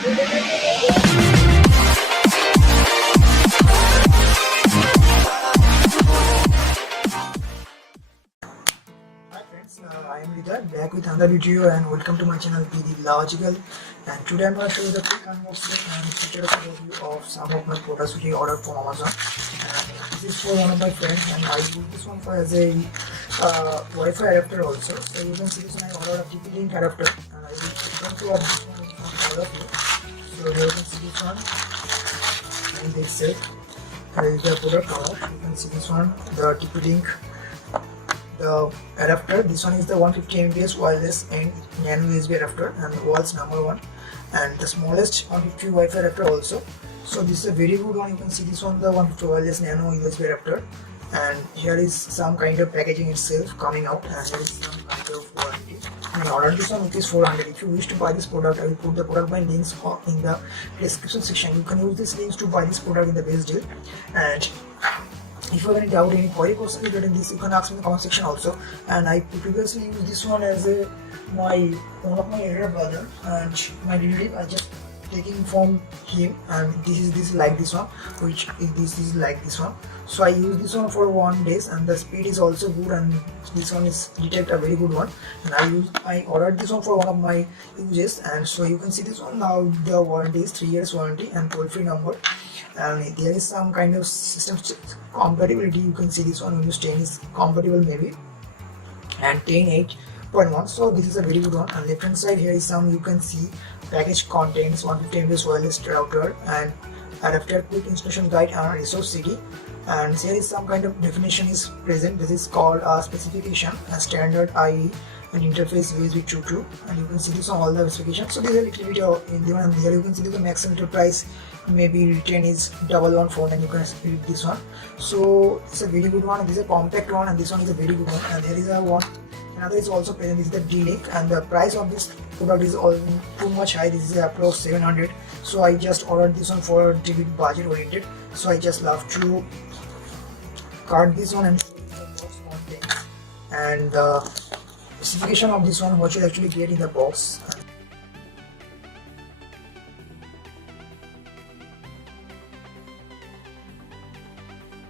I am Vidar, back with another video, and welcome to my channel PD Logical. And today I'm going to show you the quick unboxing and feature review of some of my products which I ordered from Amazon. And this is for one of my friends, and I use this one for as a Wi-Fi adapter also. So you can see this one, I ordered a TP-Link adapter, and I will return to this one from all of you. So here you can see this one, and this is the product cover. You can see this one, the TP-Link. The adapter, this one is the 150 Mbps wireless and Nano USB adapter, and the world's #1, and the smallest 150 Wi-Fi adapter also. So this is a very good one. You can see this one, the 150 wireless Nano USB adapter, and here is some kind of packaging itself coming out, and here is some kind of warranty. And I ordered this one with is 400. If you wish to buy this product, I will put the product by links in the description section. You can use these links to buy this product in the best deal. And if you have any doubt, any query question regarding this, you can ask me in the comment section also. And I previously used this one as one of my elder brother and my relative. I just taking from him, and this is like this one, which is like this one. So I use this one for 1 day, and the speed is also good, and this one is detect a very good one. And I ordered this one for one of my uses, and so you can see this one now. The warranty is 3 years warranty and toll-free number. And there is some kind of system compatibility. You can see this one, Windows 10 is compatible maybe, and 10.8.1. so this is a very good one. And left hand side here is some, you can see package contents, 150 Mbps wireless router and adapter, quick installation guide and resource CD. And here is some kind of definition is present. This is called a specification, a standard IE and interface USB 2.2, and you can see this on all the specifications. So this is a little bit in the one, and here you can see the maximum price maybe written is 114, and you can read this one. So it's a very good one. This is a compact one, and this one is a very good one. And there is a one, another is also present. This is the D-Link, and the price of this product is all too much high. This is approx 700. So I just ordered this one for a little bit budget oriented. So I just love to card this one and and the specification of this one, what you actually get in the box.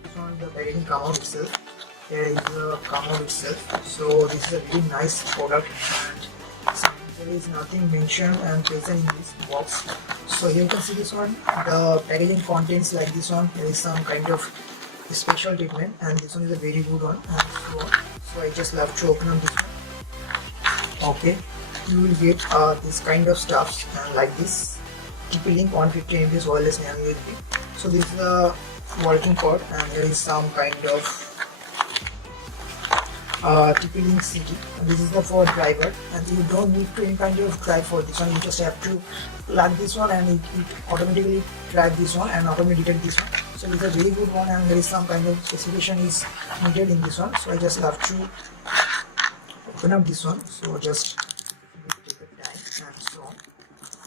This one, the packaging come out itself. Here is the come out itself. So this is a very nice product, and there is nothing mentioned and present in this box. So here you can see this one, the packaging contents like this one. There is some kind of special treatment, and this one is a very good one, and so on. So I just love to open on this one. Okay, you will get this kind of stuff, and like this TP-Link 150 Mbps wireless Nano USB. So this is the working part, and there is some kind of TP-Link CD. And this is the for driver, and you don't need to any kind of drive for this one. You just have to plug this one, and it automatically drive this one and automatically detect this one. So it's a very good one, and there is some kind of specification is needed in this one. So I just love to open up this one. So just take the time and so on.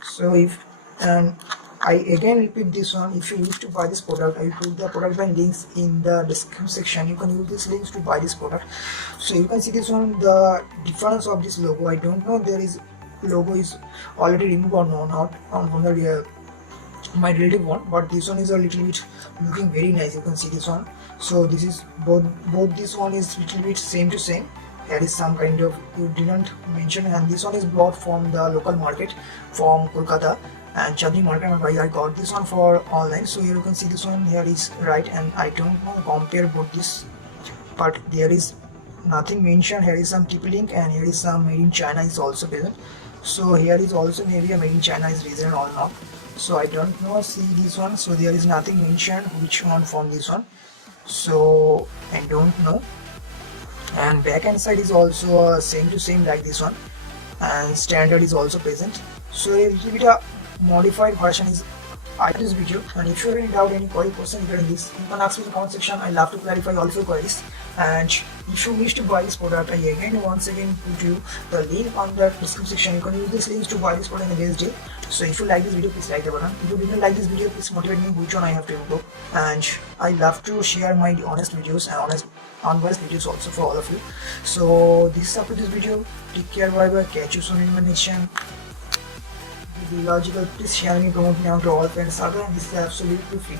So if, and I again repeat this one, if you wish to buy this product, I will put the product by links in the description section. You can use these links to buy this product. So you can see this one, the difference of this logo. I don't know there is logo is already removed or not from the my relative one, but this one is a little bit looking very nice. You can see this one. So this is both this one is little bit same to same. There is some kind of, you didn't mention, and this one is bought from the local market from Kolkata and Chandni market. I got this one for online. So here you can see this one here is right, and I don't know compare both this, but there is nothing mentioned. Here is some TP-Link, and here is some made in China is also present. So here is also maybe a made in China is reason or not. So I don't know, see this one. So there is nothing mentioned which one from this one. So I don't know. And back end side is also same to same like this one, and standard is also present. So a little bit a modified version is this video. And if you have any doubt, any query question regarding this, you can ask me in the comment section. I love to clarify all of your queries. And if you wish to buy this product, I again once again put you the link on the description section. You can use these links to buy this product in the best deal. So if you like this video, please like the button. If you didn't like this video, please motivate me which one I have to improve. And I love to share my honest videos and unbiased videos also for all of you. So this is up to this video. Take care, bye bye. Catch you soon in my next channel. the logical, please share me, promote me out to all friends out there, and this is absolutely free.